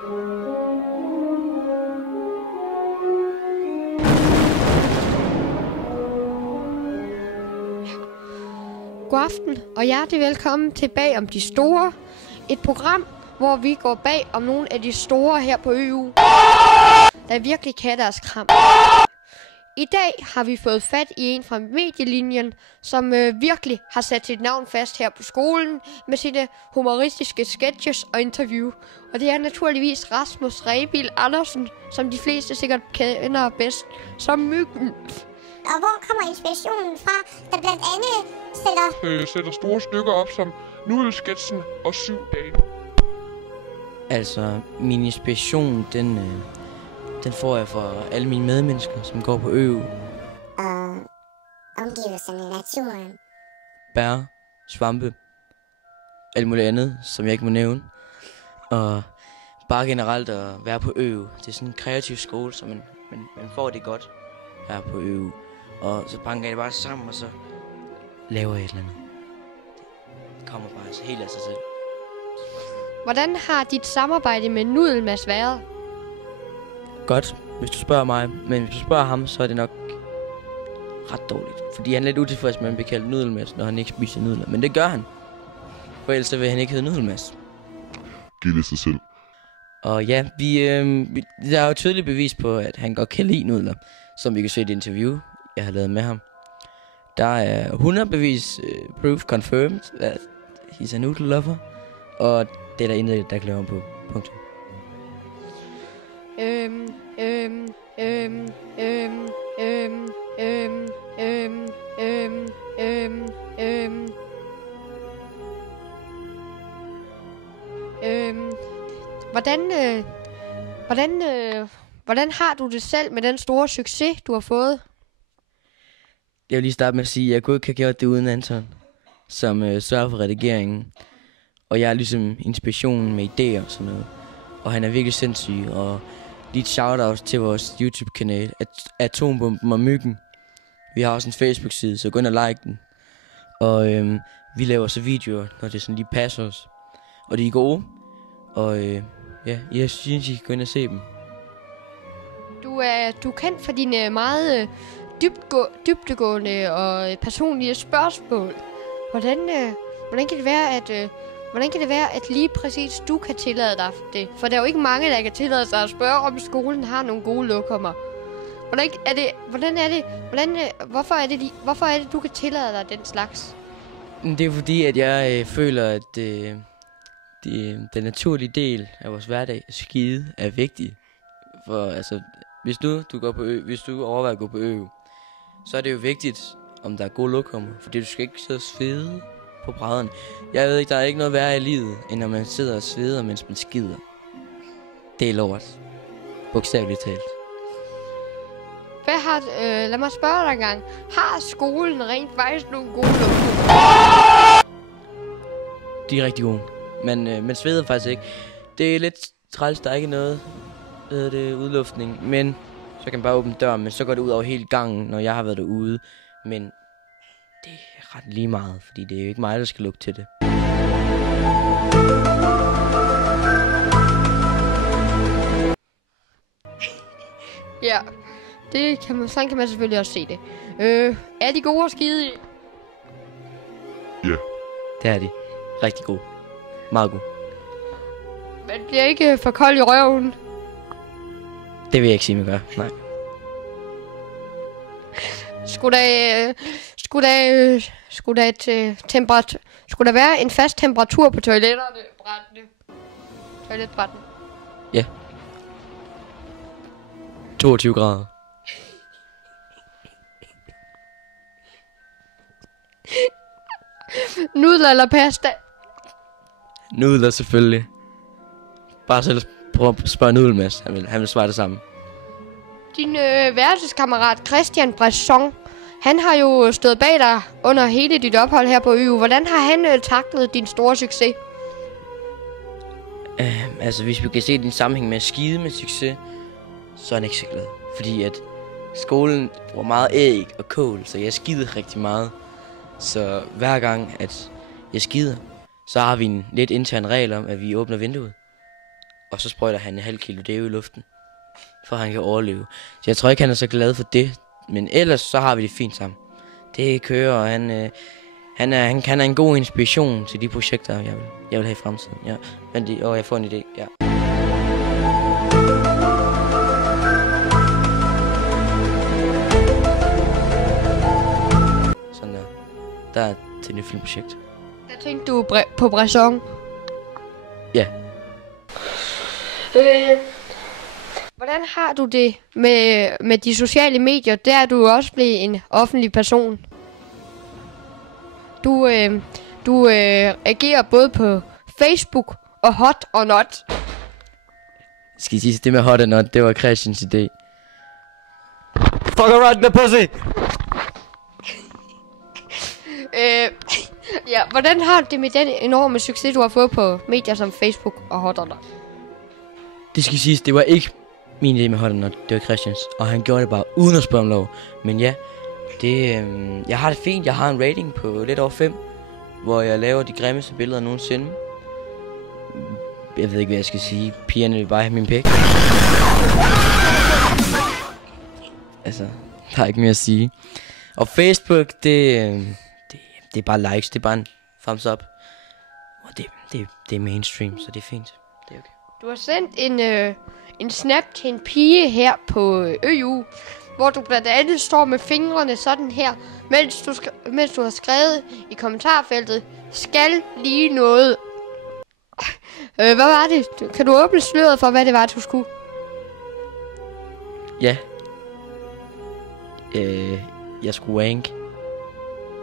God aften, og hjertelig velkommen til Bag om de Store. Et program, hvor vi går bag om nogle af de store her på ØU, der virkelig kan deres kram. I dag har vi fået fat i en fra medielinjen, som virkelig har sat sit navn fast her på skolen med sine humoristiske sketches og interview. Og det er naturligvis Rasmus Rebild Andersen, som de fleste sikkert kender bedst som Myggen. Og hvor kommer inspirationen fra, der blandt andet sætter store stykker op som Nudelsketchen og 7 dage? Altså, min inspiration, den får jeg fra alle mine medmennesker, som går på ØU. Og omgivelserne i naturen. Bær, svampe, alt muligt andet, som jeg ikke må nævne. Og bare generelt at være på ØU. Det er sådan en kreativ skole, så man får det godt her på ØU. Og så banker jeg det bare sammen, og så laver jeg et eller andet. Det kommer bare altså helt af sig selv. Hvordan har dit samarbejde med Nudelmas været? Godt, hvis du spørger mig. Men hvis du spørger ham, så er det nok ret dårligt. Fordi han er lidt utilfreds med, at han bliver kaldt Nudelmas, når han ikke spiser nudler. Men det gør han. For ellers vil han ikke hedde Nudelmas. Giv det sig selv. Og ja, der er jo tydeligt bevis på, at han godt kan lide nudler. Som vi kan se i et interview, jeg har lavet med ham. Der er 100 bevis, proof confirmed, at he's a noodle lover. Og det er der intet, der kan lave ham på. Punktum. Hvordan har du det selv med den store succes, du har fået? Jeg vil lige starte med at sige, at jeg kunne ikke have gjort det uden Anton, som sørger for redigeringen. Og jeg er ligesom inspirationen med idéer og sådan noget. Og han er virkelig sindssyg. Og lige et shout-out til vores YouTube-kanal, Atombomben og Myggen. Vi har også en Facebook-side, så gå ind og like den. Og vi laver så videoer, når det sådan lige passer os. Og de er gode. Og ja, jeg synes, I kan gå ind og se dem. Du er kendt for dine meget dybdegående og personlige spørgsmål. Hvordan kan det være, at lige præcis du kan tillade dig det? For der er jo ikke mange, der kan tillade sig at spørge, om skolen har nogle gode lokummer. Hvorfor er det, du kan tillade dig den slags? Det er fordi, at jeg føler, at den naturlige del af vores hverdag, skide, er vigtig. For altså, hvis du overvejer at gå på ØU, så er det jo vigtigt, om der er gode lokummer. Fordi du skal ikke sidde og svede på brædderne. Jeg ved ikke, der er ikke noget værre i livet, end når man sidder og sveder, mens man skider. Det er lort. Bogstaveligt talt. Lad mig spørge dig en gang. Har skolen rent faktisk nogle gode lokummer? De er rigtig gode. Men sveder faktisk ikke. Det er lidt træls, der er ikke noget udluftning. Men så kan man bare åbne døren, men så går det ud over hele gangen, når jeg har været derude. Men det er ret lige meget, fordi det er jo ikke mig, der skal lukke til det. Ja, sådan kan man selvfølgelig også se det. Er de gode at skide i? Ja. Det er de. Rigtig gode. Meget gode. Man bliver ikke for kold i røven. Det vil jeg ikke sige, man gør. Nej. Skulle der være en fast temperatur på toiletbrættene? Ja. 22 grader. Nudler eller pasta? Nudler selvfølgelig. Bare selv prøv at spørge Nudelmas. Han vil svare det samme. Din værelseskammerat Christian Bresson, han har jo stået bag dig under hele dit ophold her på ØU. Hvordan har han taklet din store succes? Altså, hvis vi kan se din sammenhæng med at skide med succes, så er han ikke så glad. Fordi at skolen bruger meget æg og kål, så jeg skider rigtig meget. Så hver gang, at jeg skider, så har vi en lidt intern regel om, at vi åbner vinduet. Og så sprøjter han 0,5 kilo det i luften, for han kan overleve. Så jeg tror ikke, han er så glad for det. Men ellers så har vi det fint sammen. Det kører, og han er en god inspiration til de projekter, jeg vil have i fremtiden. Ja. Og jeg får en idé, ja. Sådan der er til et nyt filmprojekt. Der tænkte du på Bresson. Ja. Hvordan har du det med de sociale medier? Der er du også blevet en offentlig person. Du agerer både på Facebook og Hot or Not. Skal I sige, det med Hot or Not, det var Christians idé. Fuck around the pussy! Ja, hvordan har du det med den enorme succes, du har fået på medier som Facebook og Hot or Not? Det skal siges, det var ikke min idé med Hot or Not, det var Christians. Og han gjorde det bare uden at spørge om lov. Men ja, jeg har det fint. Jeg har en rating på lidt over 5, hvor jeg laver de grimmeste billeder nogensinde. Jeg ved ikke, hvad jeg skal sige. Pigerne vil bare have min pik. Altså, der er ikke mere at sige. Og Facebook, det er bare likes. Det er bare en thumbs up. Og det er mainstream, så det er fint. Det er okay. Du har sendt en snap til en pige her på EU, hvor du blandt andet står med fingrene sådan her, mens du har skrevet i kommentarfeltet, skal lige noget. Hvad var det? Kan du åbne sløret for, hvad det var, du skulle? Ja. Jeg skulle wank,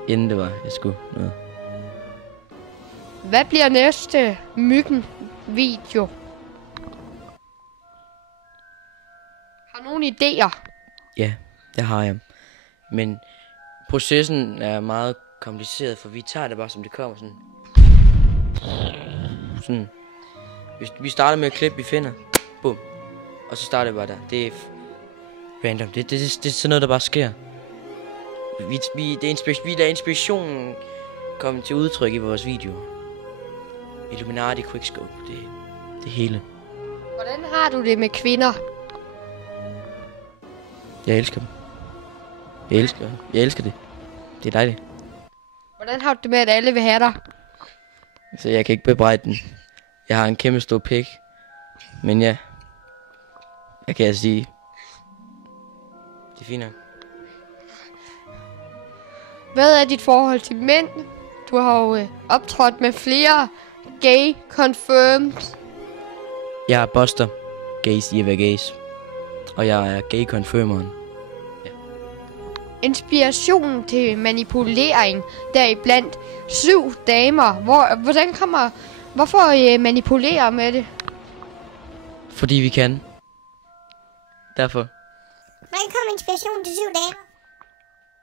inden det var, jeg skulle noget. Hvad bliver næste Myggen-video? Har du nogle idéer? Ja, det har jeg. Men processen er meget kompliceret, for vi tager det bare som det kommer, sådan. Vi starter med et klip, vi finder. Bum. Og så starter det bare der. Det er random. Det er sådan noget, der bare sker. Vi lader inspirationen komme til udtryk i vores videoer. Illuminati, Quickscope, det hele. Hvordan har du det med kvinder? Jeg elsker dem. Jeg elsker det. Det er dejligt. Hvordan har du det med, at alle vil have dig? Så jeg kan ikke bebrejde den. Jeg har en kæmpe stor pik. Men ja. Jeg kan sige. Det er fint nok. Hvad er dit forhold til mænd? Du har jo optrådt med flere gay confirmed. Jeg er Buster. Gays i at være gays. Og jeg er gay confirmeren. Ja. Inspirationen til manipulering, deriblandt 7 damer. Hvorfor manipulerer med det? Fordi vi kan. Derfor. Hvordan kom inspirationen til 7 damer?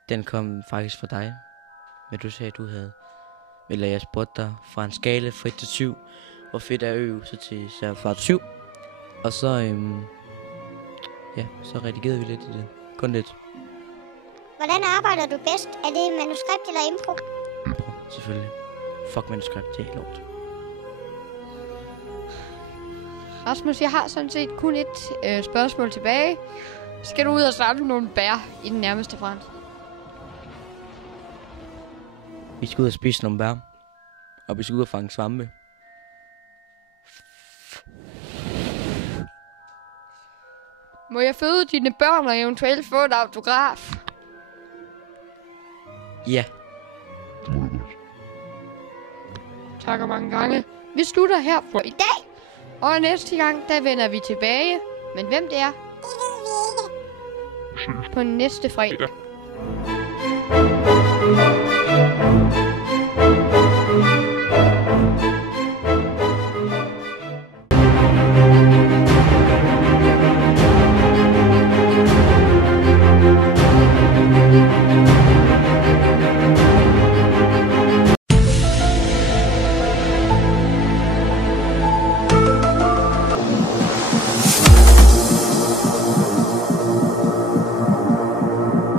Den kom faktisk fra dig. Men du sagde, du havde. Eller jeg spurgte dig fra en skala fra 1 til 7. Hvor fedt er øv, så til fra 7. Og så, ja, så redigerede vi lidt i det. Kun lidt. Hvordan arbejder du bedst? Er det manuskript eller impro? Impro, selvfølgelig. Fuck manuskript, det er lort. Rasmus, jeg har sådan set kun et spørgsmål tilbage. Skal du ud og samle nogle bær i den nærmeste fremtid? Vi skal ud og spise nogle bær. Og vi skal ud og fange svampe. Må jeg føde dine børn og eventuelt få en autograf? Ja. Tak og mange gange. Vi slutter her for i dag. Og næste gang, der vender vi tilbage. Men hvem det er? På næste fredag.